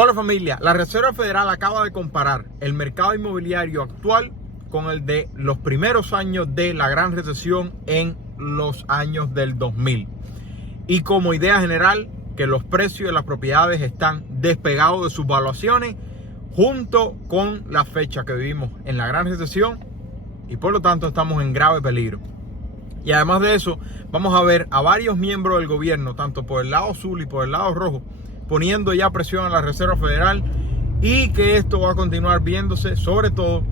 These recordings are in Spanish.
Hola familia, la Reserva Federal acaba de comparar el mercado inmobiliario actual con el de los primeros años de la gran recesión en los años del 2000. Y como idea general, que los precios de las propiedades están despegados de sus valuaciones junto con la fecha que vivimos en la gran recesión y por lo tanto estamos en grave peligro. Y además de eso, vamos a ver a varios miembros del gobierno, tanto por el lado azul y por el lado rojo, poniendo ya presión a la Reserva Federal y que esto va a continuar viéndose sobre todo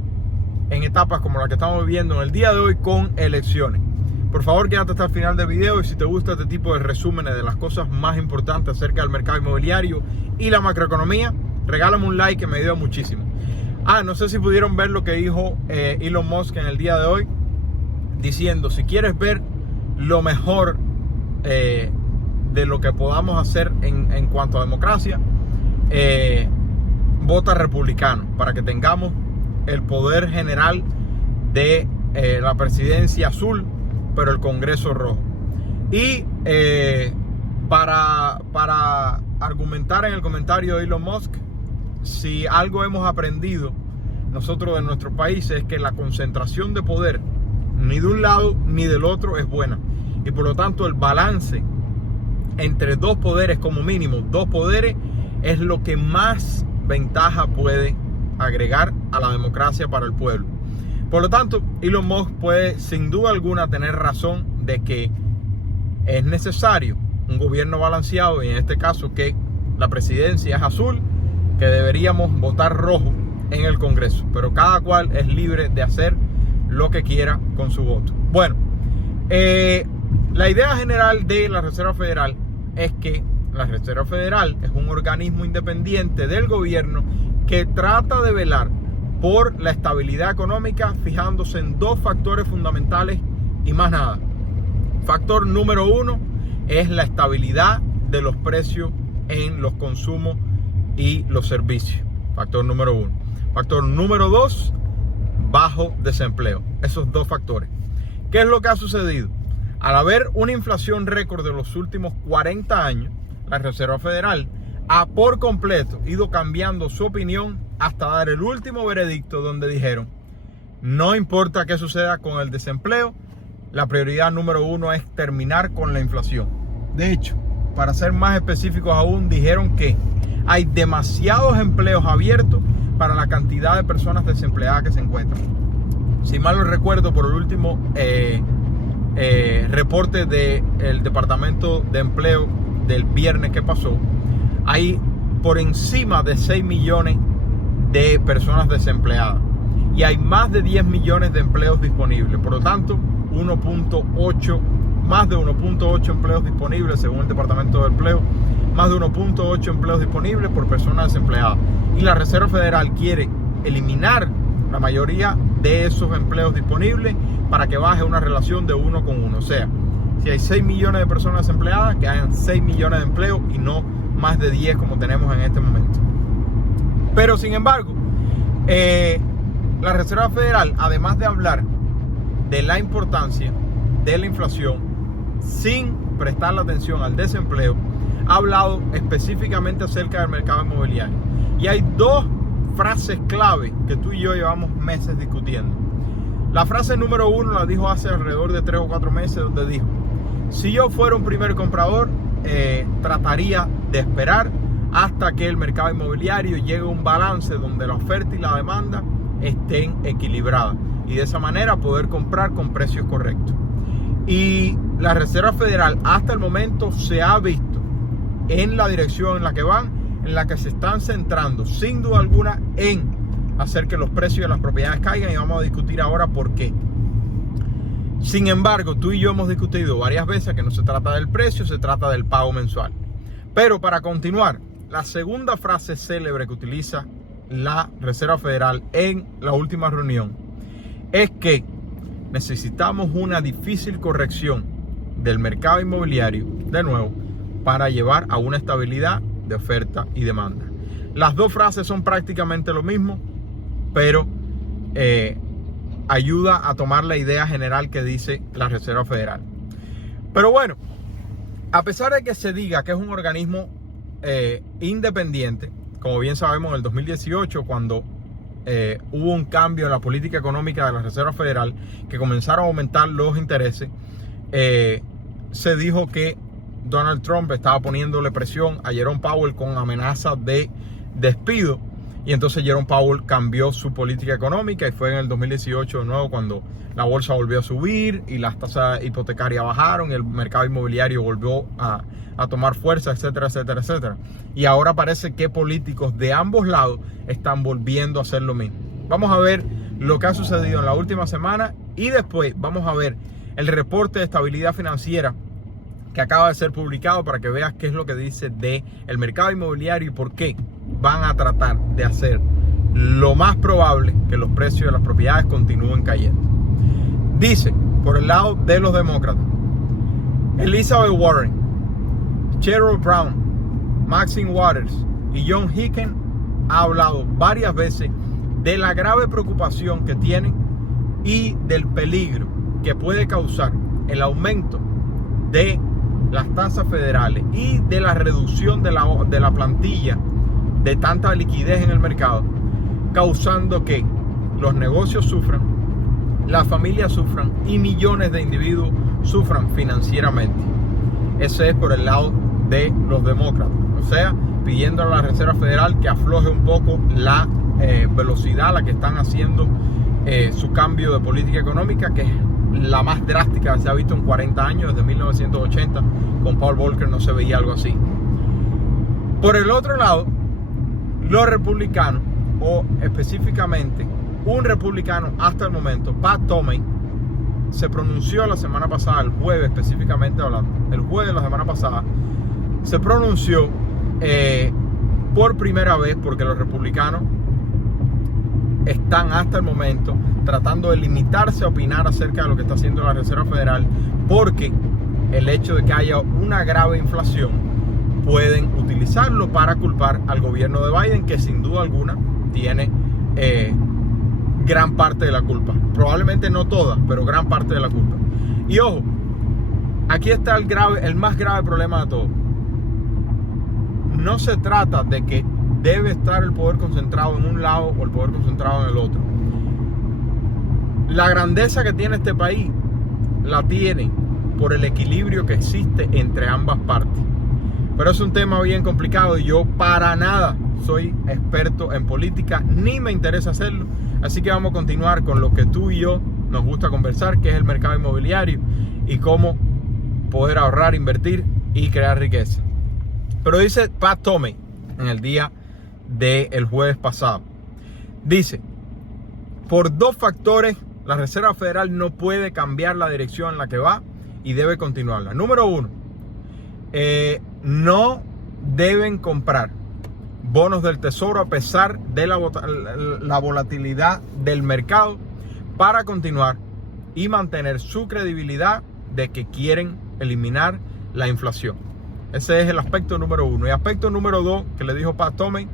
en etapas como la que estamos viviendo en el día de hoy con elecciones. Por favor, quédate hasta el final del video y si te gusta este tipo de resúmenes de las cosas más importantes acerca del mercado inmobiliario y la macroeconomía, regálame un like que me ayuda muchísimo. No sé si pudieron ver lo que dijo Elon Musk en el día de hoy, diciendo, si quieres ver lo mejor de lo que podamos hacer en cuanto a democracia, vota republicano para que tengamos el poder general de la presidencia azul, pero el Congreso rojo. Y para argumentar en el comentario de Elon Musk, si algo hemos aprendido nosotros de nuestro país es que la concentración de poder ni de un lado ni del otro es buena, y por lo tanto el balance entre dos poderes, como mínimo dos poderes, es lo que más ventaja puede agregar a la democracia para el pueblo. Por lo tanto, Elon Musk puede sin duda alguna tener razón de que es necesario un gobierno balanceado, y en este caso que la presidencia es azul, que deberíamos votar rojo en el Congreso, pero cada cual es libre de hacer lo que quiera con su voto. Bueno, la idea general de la Reserva Federal es que la Reserva Federal es un organismo independiente del gobierno que trata de velar por la estabilidad económica, fijándose en dos factores fundamentales y más nada. Factor número uno es la estabilidad de los precios en los consumos y los servicios. Factor número uno. Factor número dos, bajo desempleo. Esos dos factores. ¿Qué es lo que ha sucedido? Al haber una inflación récord de los últimos 40 años, la Reserva Federal ha por completo ido cambiando su opinión hasta dar el último veredicto donde dijeron, no importa qué suceda con el desempleo, la prioridad número uno es terminar con la inflación. De hecho, para ser más específicos aún, dijeron que hay demasiados empleos abiertos para la cantidad de personas desempleadas que se encuentran. Si mal no recuerdo, por el último reporte del Departamento de Empleo del viernes que pasó, hay por encima de 6 millones de personas desempleadas y hay más de 10 millones de empleos disponibles. Por lo tanto, más de 1.8 empleos disponibles según el Departamento de Empleo, más de 1.8 empleos disponibles por personas desempleadas. Y la Reserva Federal quiere eliminar la mayoría de esos empleos disponibles para que baje una relación de 1 con 1. O sea, si hay 6 millones de personas desempleadas, que hayan 6 millones de empleos y no más de 10 como tenemos en este momento. Pero sin embargo, la Reserva Federal, además de hablar de la importancia de la inflación sin prestar la atención al desempleo, ha hablado específicamente acerca del mercado inmobiliario. Y hay dos frases clave que tú y yo llevamos meses discutiendo. La frase número uno la dijo hace alrededor de 3 o 4 meses, donde dijo, si yo fuera un primer comprador, trataría de esperar hasta que el mercado inmobiliario llegue a un balance donde la oferta y la demanda estén equilibradas y de esa manera poder comprar con precios correctos. Y la Reserva Federal hasta el momento se ha visto en la dirección en la que van, en la que se están centrando sin duda alguna en hacer que los precios de las propiedades caigan, y vamos a discutir ahora por qué. Sin embargo, tú y yo hemos discutido varias veces que no se trata del precio, se trata del pago mensual. Pero para continuar, la segunda frase célebre que utiliza la Reserva Federal en la última reunión es que necesitamos una difícil corrección del mercado inmobiliario, de nuevo, para llevar a una estabilidad de oferta y demanda. Las dos frases son prácticamente lo mismo, pero ayuda a tomar la idea general que dice la Reserva Federal. Pero bueno, a pesar de que se diga que es un organismo independiente, como bien sabemos, en el 2018, cuando hubo un cambio en la política económica de la Reserva Federal, que comenzaron a aumentar los intereses, se dijo que Donald Trump estaba poniéndole presión a Jerome Powell con amenazas de despido, y entonces Jerome Powell cambió su política económica, y fue en el 2018 de nuevo cuando la bolsa volvió a subir y las tasas hipotecarias bajaron y el mercado inmobiliario volvió a tomar fuerza, etcétera, etcétera, etcétera. Y ahora parece que políticos de ambos lados están volviendo a hacer lo mismo. Vamos a ver lo que ha sucedido en la última semana y después vamos a ver el reporte de estabilidad financiera que acaba de ser publicado para que veas qué es lo que dice de el mercado inmobiliario y por qué van a tratar de hacer lo más probable que los precios de las propiedades continúen cayendo. Dice, por el lado de los demócratas, Elizabeth Warren, Sherrod Brown, Maxine Waters y John Hicken ha hablado varias veces de la grave preocupación que tienen y del peligro que puede causar el aumento de las tasas federales y de la reducción de la plantilla de tanta liquidez en el mercado, causando que los negocios sufran, las familias sufran y millones de individuos sufran financieramente. Ese es por el lado de los demócratas, o sea, pidiendo a la Reserva Federal que afloje un poco la velocidad a la que están haciendo su cambio de política económica, que es la más drástica que se ha visto en 40 años. Desde 1980 con Paul Volcker no se veía algo así. Por el otro lado, los republicanos, o específicamente un republicano hasta el momento, Pat Toomey, se pronunció la semana pasada, el jueves específicamente hablando, el jueves de la semana pasada, se pronunció por primera vez, porque los republicanos están hasta el momento tratando de limitarse a opinar acerca de lo que está haciendo la Reserva Federal, porque el hecho de que haya una grave inflación pueden utilizarlo para culpar al gobierno de Biden, que sin duda alguna tiene gran parte de la culpa. Probablemente no toda, pero gran parte de la culpa. Y ojo, aquí está el más grave problema de todo. No se trata de que debe estar el poder concentrado en un lado o el poder concentrado en el otro. La grandeza que tiene este país la tiene por el equilibrio que existe entre ambas partes. Pero es un tema bien complicado y yo para nada soy experto en política, ni me interesa hacerlo. Así que vamos a continuar con lo que tú y yo nos gusta conversar, que es el mercado inmobiliario y cómo poder ahorrar, invertir y crear riqueza. Pero dice Pat Toomey en el día del jueves pasado, dice, por dos factores la Reserva Federal no puede cambiar la dirección en la que va y debe continuarla. Número uno, no deben comprar bonos del tesoro a pesar de la volatilidad del mercado para continuar y mantener su credibilidad de que quieren eliminar la inflación. Ese es el aspecto número uno. Y aspecto número dos, que le dijo Pat Toomey,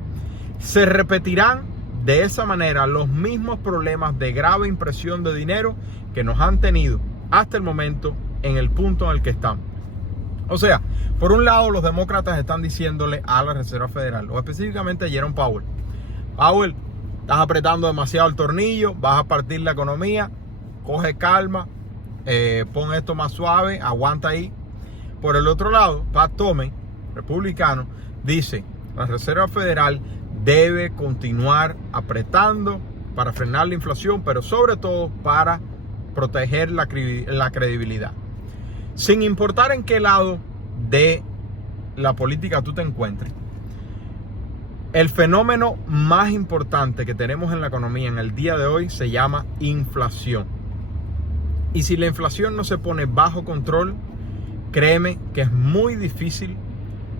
se repetirán de esa manera los mismos problemas de grave impresión de dinero que nos han tenido hasta el momento en el punto en el que estamos. O sea, por un lado los demócratas están diciéndole a la Reserva Federal, o específicamente a Jerome Powell, Powell, estás apretando demasiado el tornillo, vas a partir la economía, coge calma, pon esto más suave, aguanta ahí. Por el otro lado, Pat Toomey, republicano, dice, la Reserva Federal debe continuar apretando para frenar la inflación, pero sobre todo para proteger la credibilidad. Sin importar en qué lado de la política tú te encuentres, el fenómeno más importante que tenemos en la economía en el día de hoy se llama inflación. Y si la inflación no se pone bajo control, créeme que es muy difícil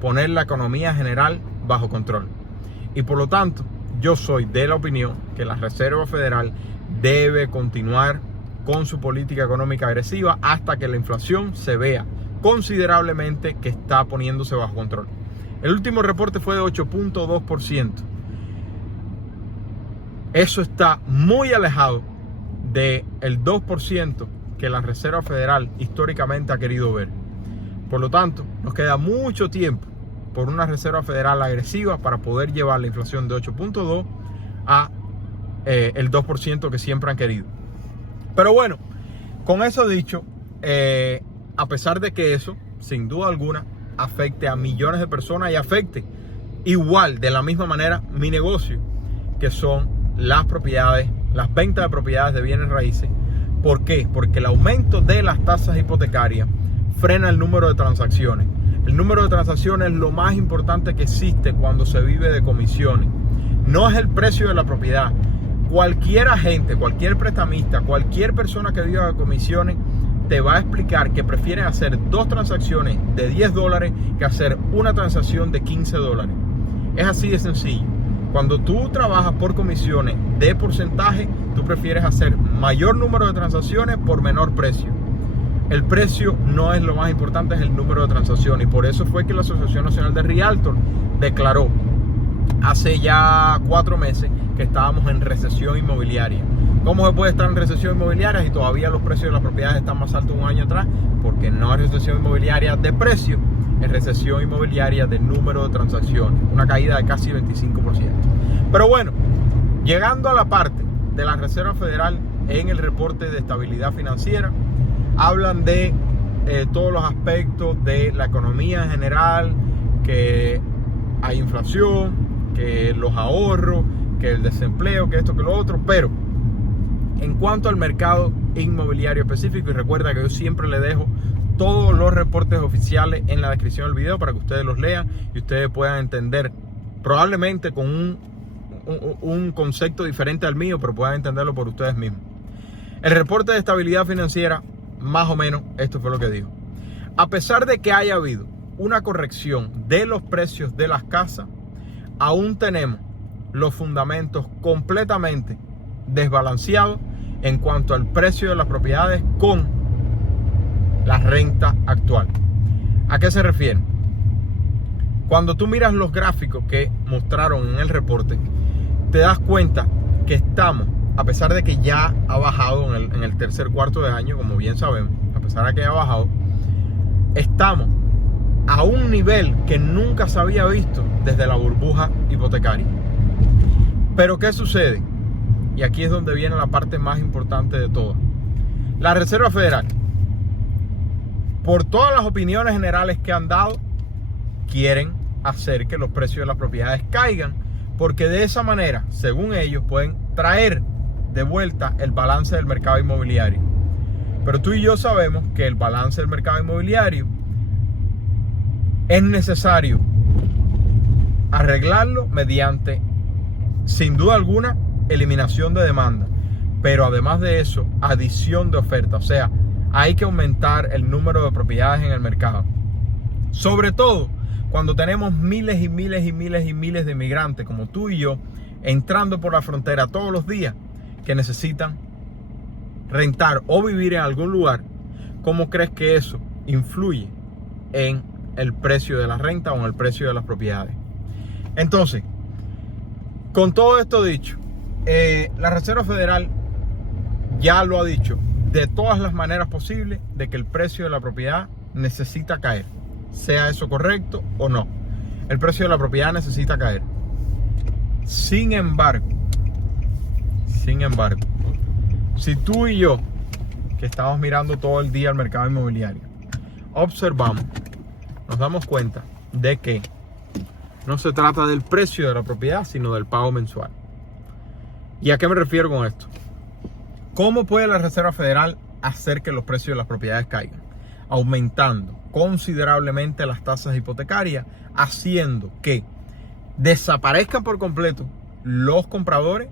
poner la economía general bajo control. Y por lo tanto, yo soy de la opinión que la Reserva Federal debe continuar con su política económica agresiva hasta que la inflación se vea considerablemente que está poniéndose bajo control. El último reporte fue de 8.2%. Eso está muy alejado del 2% que la Reserva Federal históricamente ha querido ver. Por lo tanto, nos queda mucho tiempo por una Reserva Federal agresiva para poder llevar la inflación de 8.2 a el 2% que siempre han querido. Pero bueno, con eso dicho, a pesar de que eso, sin duda alguna, afecte a millones de personas y afecte igual, de la misma manera, mi negocio, que son las propiedades, las ventas de propiedades de bienes raíces. ¿Por qué? Porque el aumento de las tasas hipotecarias frena el número de transacciones. El número de transacciones es lo más importante que existe cuando se vive de comisiones. No es el precio de la propiedad. Cualquier agente, cualquier prestamista, cualquier persona que viva de comisiones te va a explicar que prefieren hacer 2 transacciones de $10 que hacer una transacción de $15. Es así de sencillo. Cuando tú trabajas por comisiones de porcentaje, tú prefieres hacer mayor número de transacciones por menor precio. El precio no es lo más importante, es el número de transacciones. Y por eso fue que la Asociación Nacional de Realtors declaró hace ya 4 meses que estábamos en recesión inmobiliaria. ¿Cómo se puede estar en recesión inmobiliaria si todavía los precios de las propiedades están más altos un año atrás? Porque no es recesión inmobiliaria de precio, es recesión inmobiliaria de número de transacciones, una caída de casi 25%. Pero bueno, llegando a la parte de la Reserva Federal en el reporte de estabilidad financiera, hablan de todos los aspectos de la economía en general, que hay inflación, que los ahorros, que el desempleo, que esto, que lo otro, pero en cuanto al mercado inmobiliario específico, y recuerda que yo siempre le dejo todos los reportes oficiales en la descripción del video para que ustedes los lean y ustedes puedan entender, probablemente con un concepto diferente al mío, pero puedan entenderlo por ustedes mismos. El reporte de estabilidad financiera, más o menos, esto fue lo que dijo. A pesar de que haya habido una corrección de los precios de las casas, aún tenemos los fundamentos completamente desbalanceados en cuanto al precio de las propiedades con la renta actual. ¿A qué se refiere? Cuando tú miras los gráficos que mostraron en el reporte, te das cuenta que estamos, a pesar de que ya ha bajado en el tercer cuarto de año, como bien sabemos, a pesar de que ha bajado, estamos a un nivel que nunca se había visto desde la burbuja hipotecaria. Pero ¿qué sucede? Y aquí es donde viene la parte más importante de todo. La Reserva Federal, por todas las opiniones generales que han dado, quieren hacer que los precios de las propiedades caigan, porque de esa manera, según ellos, pueden traer de vuelta el balance del mercado inmobiliario. Pero tú y yo sabemos que el balance del mercado inmobiliario es necesario arreglarlo mediante, sin duda alguna, eliminación de demanda, pero además de eso, adición de oferta. O sea, hay que aumentar el número de propiedades en el mercado, sobre todo cuando tenemos miles y miles y miles y miles de inmigrantes como tú y yo entrando por la frontera todos los días, que necesitan rentar o vivir en algún lugar. ¿Cómo crees que eso influye en el precio de la renta o en el precio de las propiedades? Entonces, con todo esto dicho, la Reserva Federal ya lo ha dicho de todas las maneras posibles de que el precio de la propiedad necesita caer, sea eso correcto o no. El precio de la propiedad necesita caer. Sin embargo, si tú y yo, que estamos mirando todo el día el mercado inmobiliario, observamos, nos damos cuenta de que no se trata del precio de la propiedad, sino del pago mensual. ¿Y a qué me refiero con esto? ¿Cómo puede la Reserva Federal hacer que los precios de las propiedades caigan? Aumentando considerablemente las tasas hipotecarias, haciendo que desaparezcan por completo los compradores,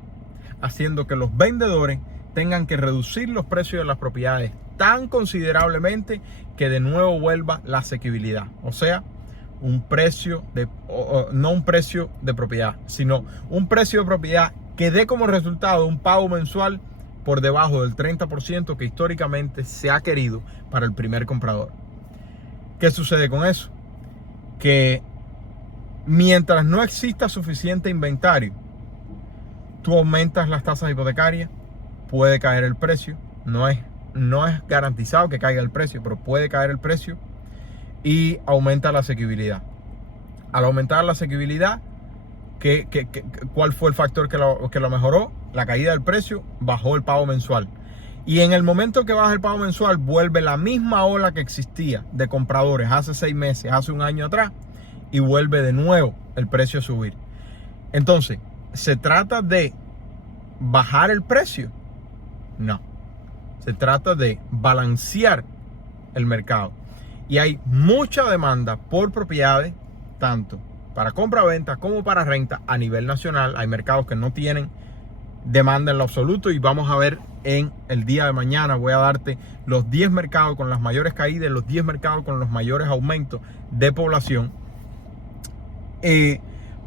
haciendo que los vendedores tengan que reducir los precios de las propiedades tan considerablemente que de nuevo vuelva la asequibilidad. O sea, un precio no un precio de propiedad, sino un precio de propiedad que dé como resultado un pago mensual por debajo del 30% que históricamente se ha querido para el primer comprador. ¿Qué sucede con eso? Que mientras no exista suficiente inventario, tú aumentas las tasas hipotecarias, puede caer el precio, no es garantizado que caiga el precio, pero puede caer el precio y aumenta la asequibilidad. Al aumentar la asequibilidad, ¿cuál fue el factor que lo mejoró? La caída del precio, bajó el pago mensual. Y en el momento que baja el pago mensual, vuelve la misma ola que existía de compradores hace 6 meses, hace un año atrás, y vuelve de nuevo el precio a subir. Entonces, ¿se trata de bajar el precio? No. Se trata de balancear el mercado. Y hay mucha demanda por propiedades, tanto para compra-venta como para renta a nivel nacional. Hay mercados que no tienen demanda en lo absoluto, y vamos a ver en el día de mañana, voy a darte los 10 mercados con las mayores caídas, los 10 mercados con los mayores aumentos de población.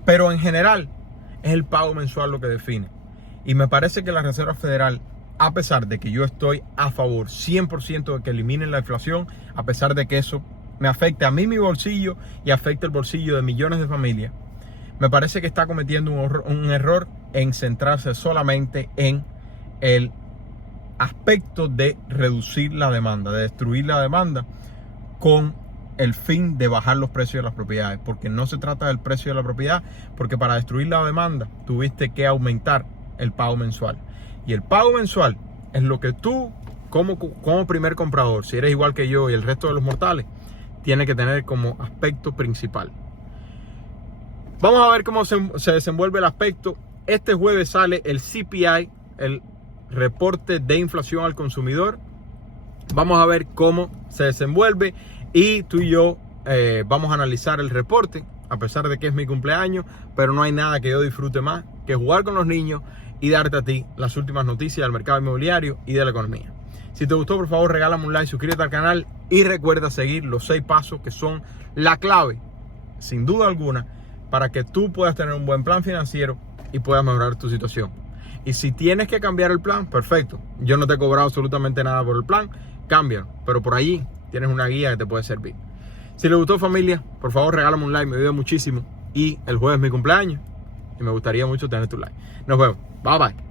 Pero en general es el pago mensual lo que define. Y me parece que la Reserva Federal, a pesar de que yo estoy a favor 100% de que eliminen la inflación, a pesar de que eso me afecte a mí mi bolsillo y afecte el bolsillo de millones de familias, me parece que está cometiendo un error en centrarse solamente en el aspecto de reducir la demanda, de destruir la demanda con el fin de bajar los precios de las propiedades, porque no se trata del precio de la propiedad, porque para destruir la demanda tuviste que aumentar el pago mensual, y el pago mensual es lo que tú como primer comprador, si eres igual que yo y el resto de los mortales, tienes que tener como aspecto principal. Vamos a ver cómo se desenvuelve el aspecto. Este jueves sale el CPI, el reporte de inflación al consumidor. Vamos a ver cómo se desenvuelve, y tú y yo vamos a analizar el reporte, a pesar de que es mi cumpleaños, pero no hay nada que yo disfrute más que jugar con los niños y darte a ti las últimas noticias del mercado inmobiliario y de la economía. Si te gustó, por favor, regálame un like, suscríbete al canal y recuerda seguir los 6 pasos que son la clave, sin duda alguna, para que tú puedas tener un buen plan financiero y puedas mejorar tu situación. Y si tienes que cambiar el plan, perfecto. Yo no te he cobrado absolutamente nada por el plan, cámbialo. Pero por allí tienes una guía que te puede servir. Si les gustó, familia, por favor regálame un like, me ayuda muchísimo. Y el jueves es mi cumpleaños y me gustaría mucho tener tu like. Nos vemos. Bye bye.